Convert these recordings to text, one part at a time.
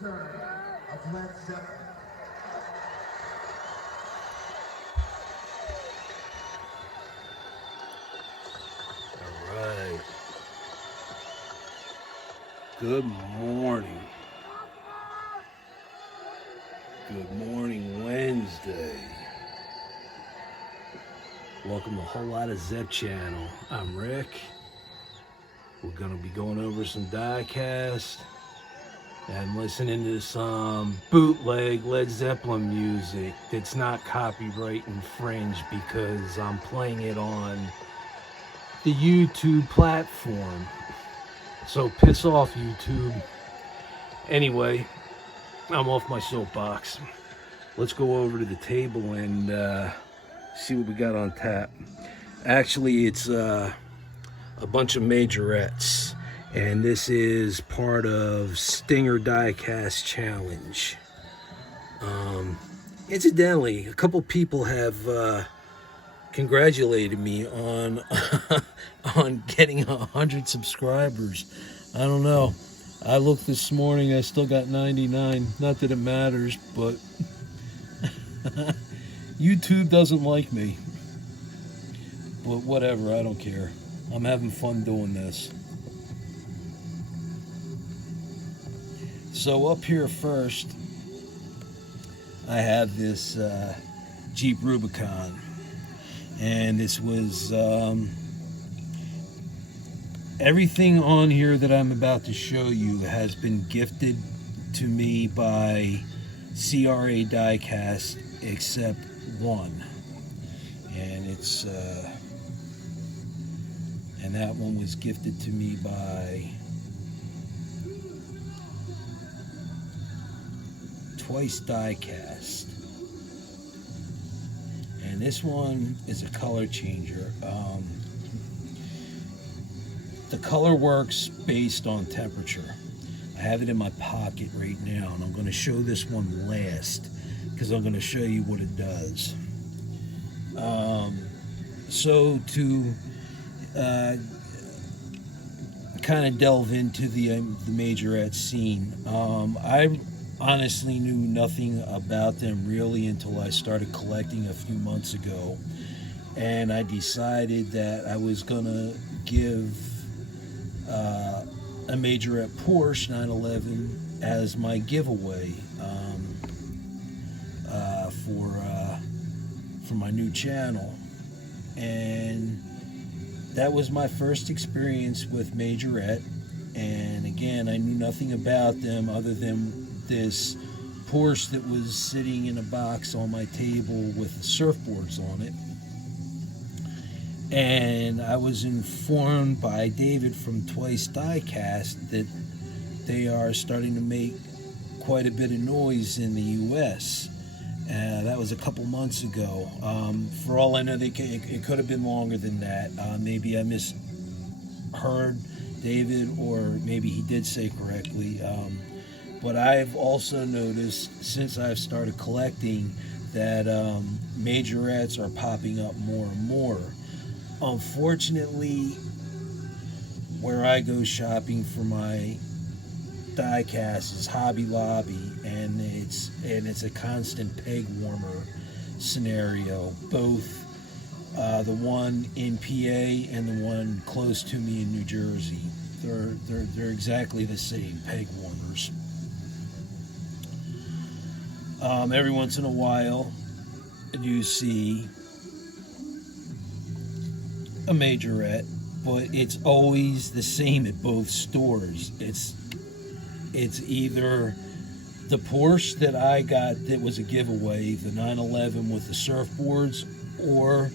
return of Led Zeppelin. All right. Good morning. Good morning, Wednesday. Welcome to a whole lot of Zep Channel. I'm Rick. We're gonna be going over some diecast and listening to some bootleg Led Zeppelin music that's not copyright infringed because I'm playing it on the YouTube platform. So piss off, YouTube. Anyway, I'm off my soapbox. Let's go over to the table and see what we got on tap. Actually, it's a bunch of Majorettes, and this is part of Stinger Diecast Challenge. Incidentally, a couple people have congratulated me on on getting 100 subscribers. I don't know. I looked this morning, I still got 99. Not that it matters, but YouTube doesn't like me. But whatever, I don't care. I'm having fun doing this. So up here first, I have this Jeep Rubicon. And this was everything on here that I'm about to show you has been gifted to me by CRA Diecast except one. And it's and that one was gifted to me by Twice Diecast. And this one is a color changer. The color works based on temperature. I have it in my pocket right now, and I'm going to show this one last because I'm going to show you what it does. So to kind of delve into the Majorette scene, I honestly knew nothing about them really until I started collecting a few months ago, and I decided that I was gonna give a Majorette Porsche 911 as my giveaway for my new channel. And that was my first experience with Majorette, and again, I knew nothing about them other than this Porsche that was sitting in a box on my table with the surfboards on it. And I was informed by David from Twice Diecast that they are starting to make quite a bit of noise in the US. That was a couple months ago. For all I know, it could have been longer than that. Maybe I misheard David, or maybe he did say correctly. But I've also noticed since I've started collecting that Majorettes are popping up more and more. Unfortunately, where I go shopping for my diecast is Hobby Lobby, and it's a constant peg warmer scenario. Both the one in PA and the one close to me in New Jersey, they're exactly the same, peg warmers. Every once in a while, you see a Majorette, but it's always the same at both stores. It's either the Porsche that I got that was a giveaway, the 911 with the surfboards, or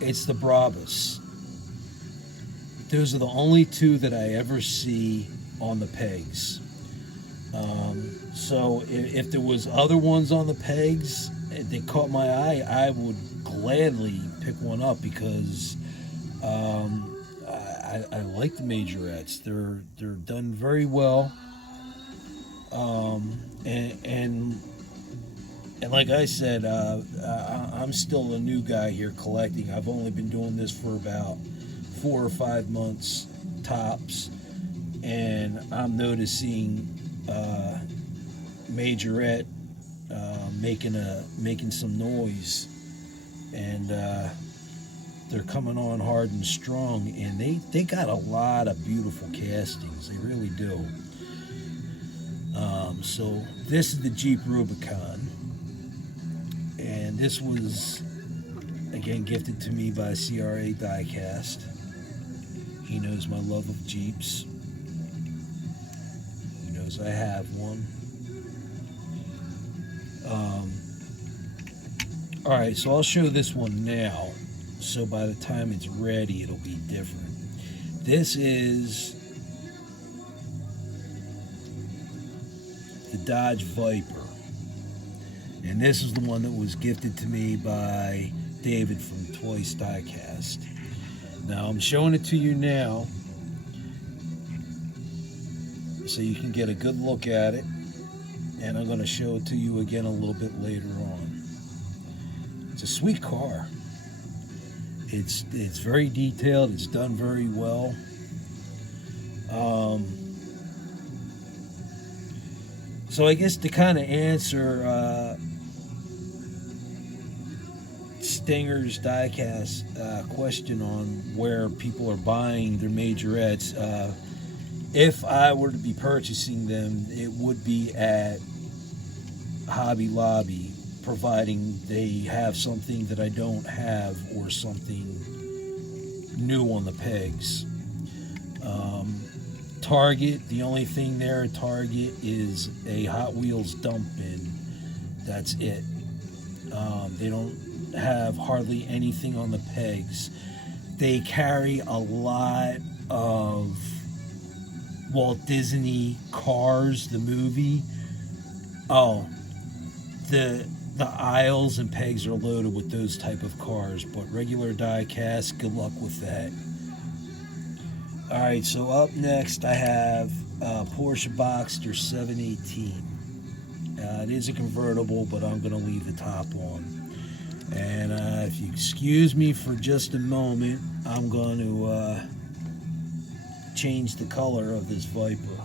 it's the Brabus. Those are the only two that I ever see on the pegs. So if there was other ones on the pegs that caught my eye, I would gladly pick one up because I like the Majorettes. They're done very well. And like I said, I'm still a new guy here collecting. I've only been doing this for about 4 or 5 months tops, and I'm noticing Majorette making some noise, and they're coming on hard and strong, and they got a lot of beautiful castings. They really do. So this is the Jeep Rubicon, and this was again gifted to me by CRA Diecast. He knows my love of Jeeps. He knows I have one. Alright, so I'll show this one now, so by the time it's ready it'll be different. This is the Dodge Viper, and this is the one that was gifted to me by David from Twice Diecast. Now I'm showing it to you now so you can get a good look at it, and I'm going to show it to you again a little bit later on. It's a sweet car. It's very detailed. It's done very well. So I guess to kind of answer Stinger's Diecast question on where people are buying their Majorettes, if I were to be purchasing them, it would be at Hobby Lobby, providing they have something that I don't have or something new on the pegs. Target, the only thing there at Target is a Hot Wheels dump bin. That's it. They don't have hardly anything on the pegs. They carry a lot of Walt Disney Cars, the movie. Oh, the aisles and pegs are loaded with those type of cars, but regular Diecast, good luck with that. Alright, so up next I have Porsche Boxster 718. It is a convertible, but I'm going to leave the top on. And if you excuse me for just a moment, I'm going to change the color of this Viper,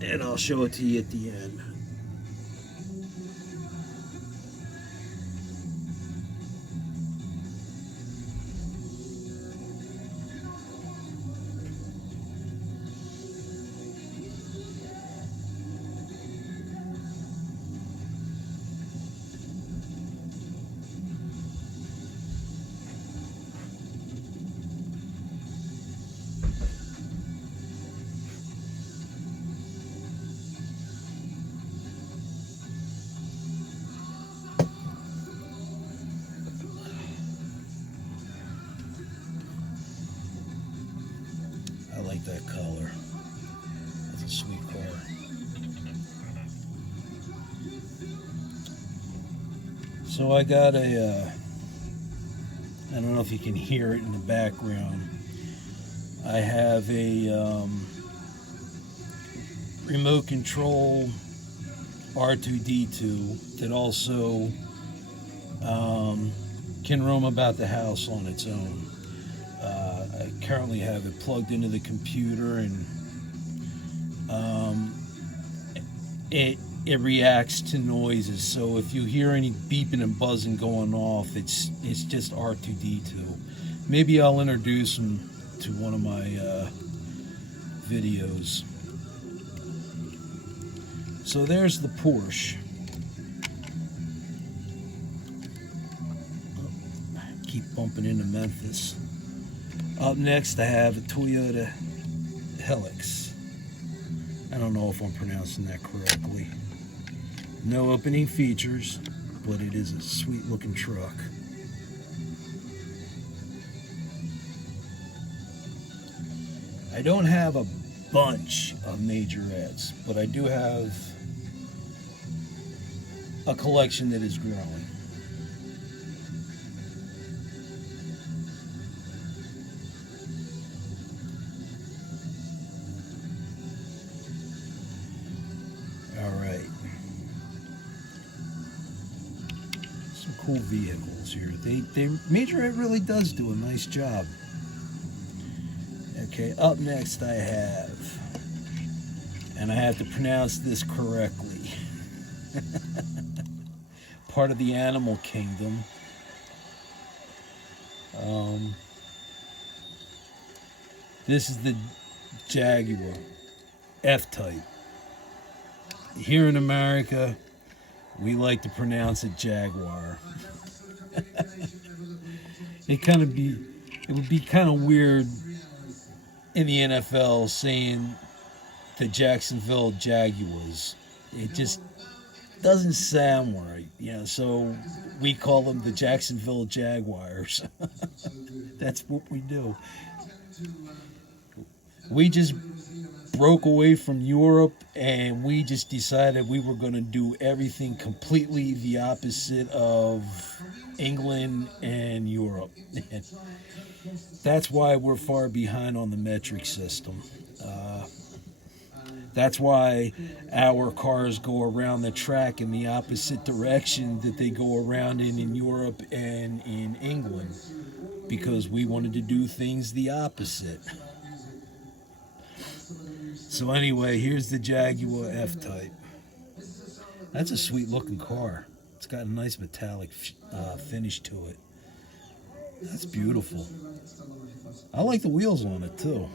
and I'll show it to you at the end. I like that color. That's a sweet car. So I got a, I don't know if you can hear it in the background. I have a remote control R2-D2 that also can roam about the house on its own. I currently have it plugged into the computer, and it reacts to noises. So if you hear any beeping and buzzing going off, it's just R2-D2. Maybe I'll introduce him to one of my videos. So there's the Porsche. Keep bumping into Memphis. Up next I have a Toyota Helix. I don't know if I'm pronouncing that correctly. No opening features, but it is a sweet looking truck. I don't have a bunch of Majorettes, but I do have a collection that is growing. Cool vehicles here. Majorette really does do a nice job. Okay, up next I have and I have to pronounce this correctly. Part of the animal kingdom. This is the Jaguar F-Type. Here in America, we like to pronounce it Jaguar. It would be kind of weird in the NFL saying the Jacksonville Jaguars. It just doesn't sound right, so we call them the Jacksonville Jaguars. That's what we do. We just broke away from Europe, and we just decided we were going to do everything completely the opposite of England and Europe. That's why we're far behind on the metric system. That's why our cars go around the track in the opposite direction that they go around in Europe and in England, because we wanted to do things the opposite. So anyway, here's the Jaguar F-Type. That's a sweet looking car. It's got a nice metallic finish to it. That's beautiful. I like the wheels on it too.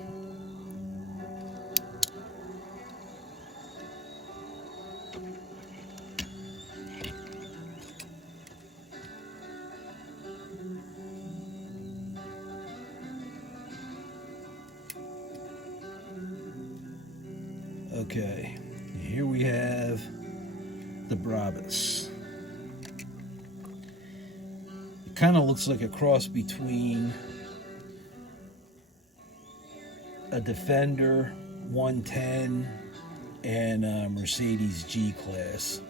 Okay, here we have the Brabus. It kind of looks like a cross between a Defender 110 and a Mercedes G-Class.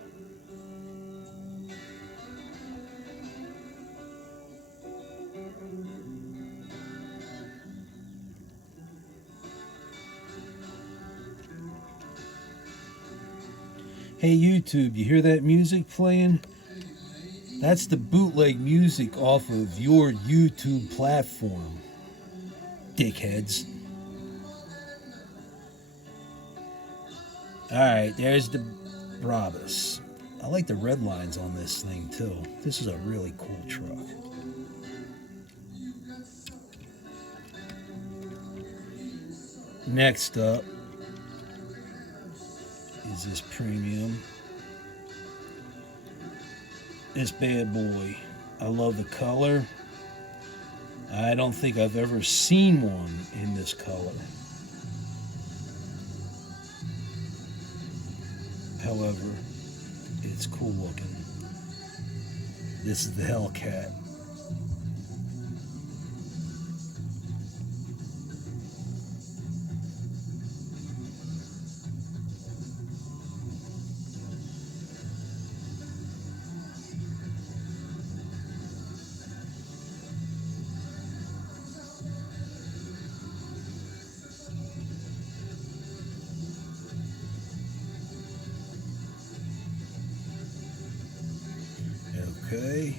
Hey YouTube, you hear that music playing? That's the bootleg music off of your YouTube platform, dickheads. Alright, there's the Brabus. I like the red lines on this thing too. This is a really cool truck. Next up is this premium. This bad boy. I love the color. I don't think I've ever seen one in this color. However, it's cool looking. This is the Hellcat. Okay.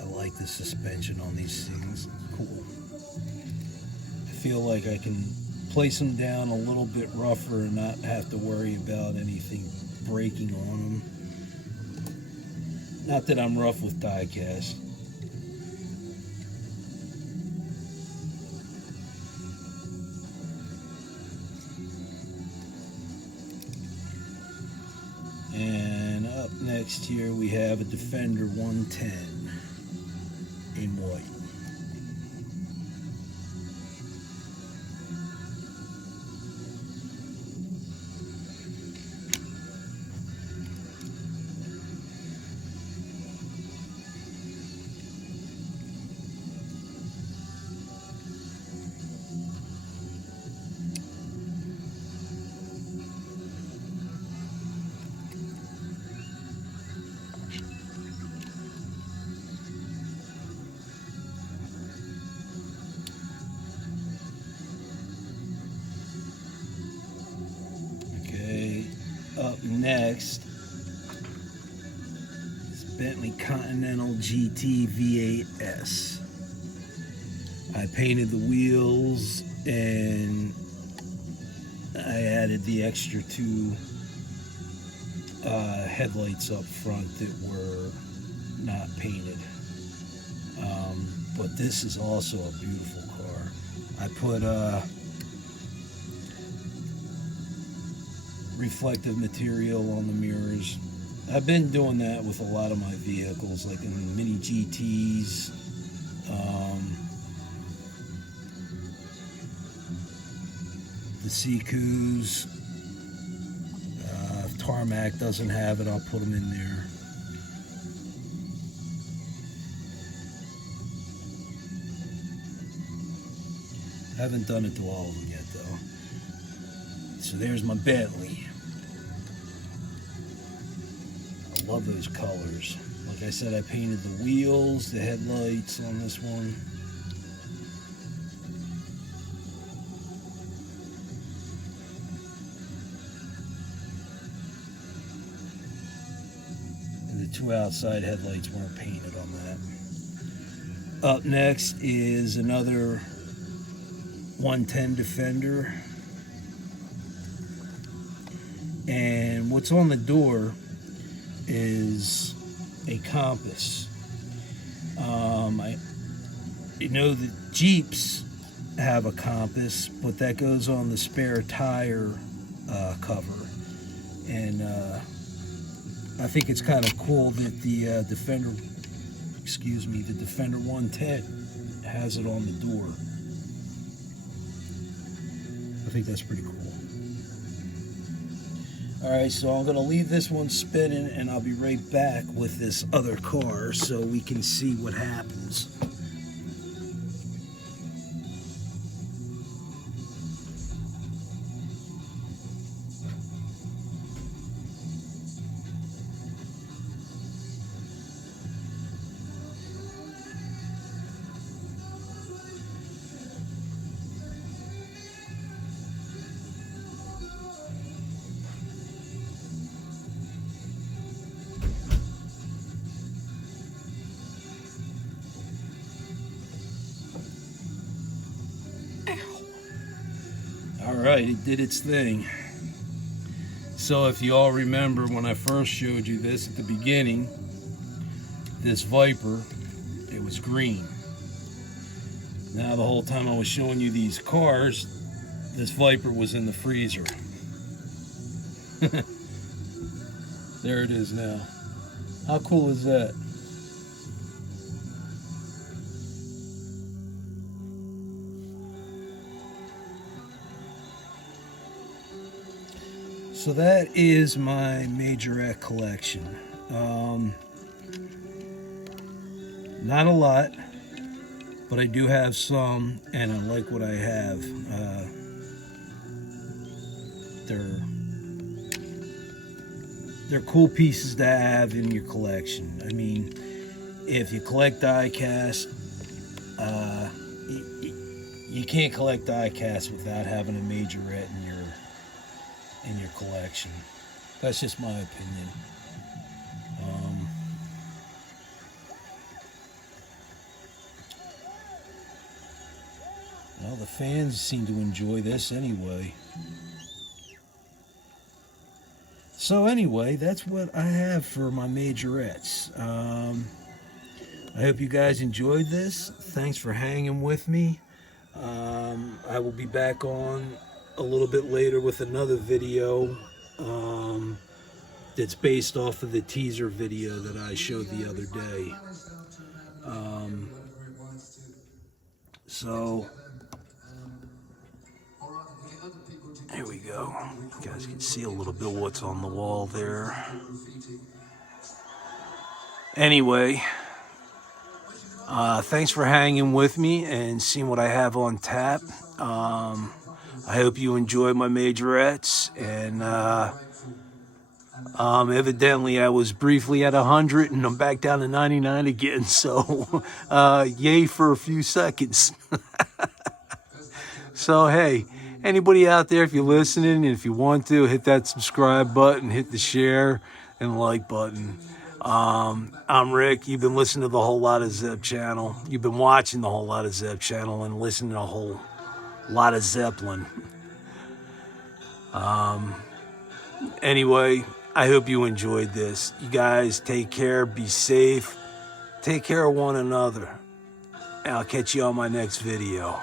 I like the suspension on these things. Cool. I feel like I can place them down a little bit rougher and not have to worry about anything breaking on them. Not that I'm rough with diecast. And up next here we have a Defender 110 in white. Up next is Bentley Bentley Continental GT V8S. I painted the wheels and I added the extra two headlights up front that were not painted. But this is also a beautiful car. I put reflective material on the mirrors. I've been doing that with a lot of my vehicles, like in the Mini GTs. The Seikoos. If Tarmac doesn't have it, I'll put them in there. I haven't done it to all of them yet, though. So there's my Bentley. I love those colors. Like I said, I painted the wheels, the headlights on this one. And the two outside headlights weren't painted on that. Up next is another 110 Defender, and what's on the door is a compass. You know the Jeeps have a compass, but that goes on the spare tire cover, and I think it's kind of cool that the Defender, the Defender 110 has it on the door. I think that's pretty cool. Alright, so I'm going to leave this one spinning and I'll be right back with this other car so we can see what happens. Alright, it did its thing. So if you all remember when I first showed you this at the beginning, this Viper, it was green. Now the whole time I was showing you these cars, this Viper was in the freezer. There it is now. How cool is that? So that is my Majorette collection. Not a lot, but I do have some, and I like what I have. They're cool pieces to have in your collection. I mean, if you collect diecast, you can't collect diecast without having a Majorette in your collection. That's just my opinion. Well, the fans seem to enjoy this anyway. So anyway, that's what I have for my Majorettes. I hope you guys enjoyed this. Thanks for hanging with me. I will be back on a little bit later with another video that's based off of the teaser video that I showed the other day. So here we go. You guys can see a little bit of what's on the wall there. Anyway, thanks for hanging with me and seeing what I have on tap. I hope you enjoy my Majorettes, and evidently I was briefly at 100 and I'm back down to 99 again, so yay for a few seconds. So hey, anybody out there, if you're listening and if you want to, hit that subscribe button, hit the share and like button. I'm Rick. You've been listening to the Whole Lot of Zep channel. You've been watching the Whole Lot of Zep channel and listening to a whole lot of Zeppelin. Anyway, I hope you enjoyed this. You guys take care, be safe, take care of one another. And I'll catch you on my next video.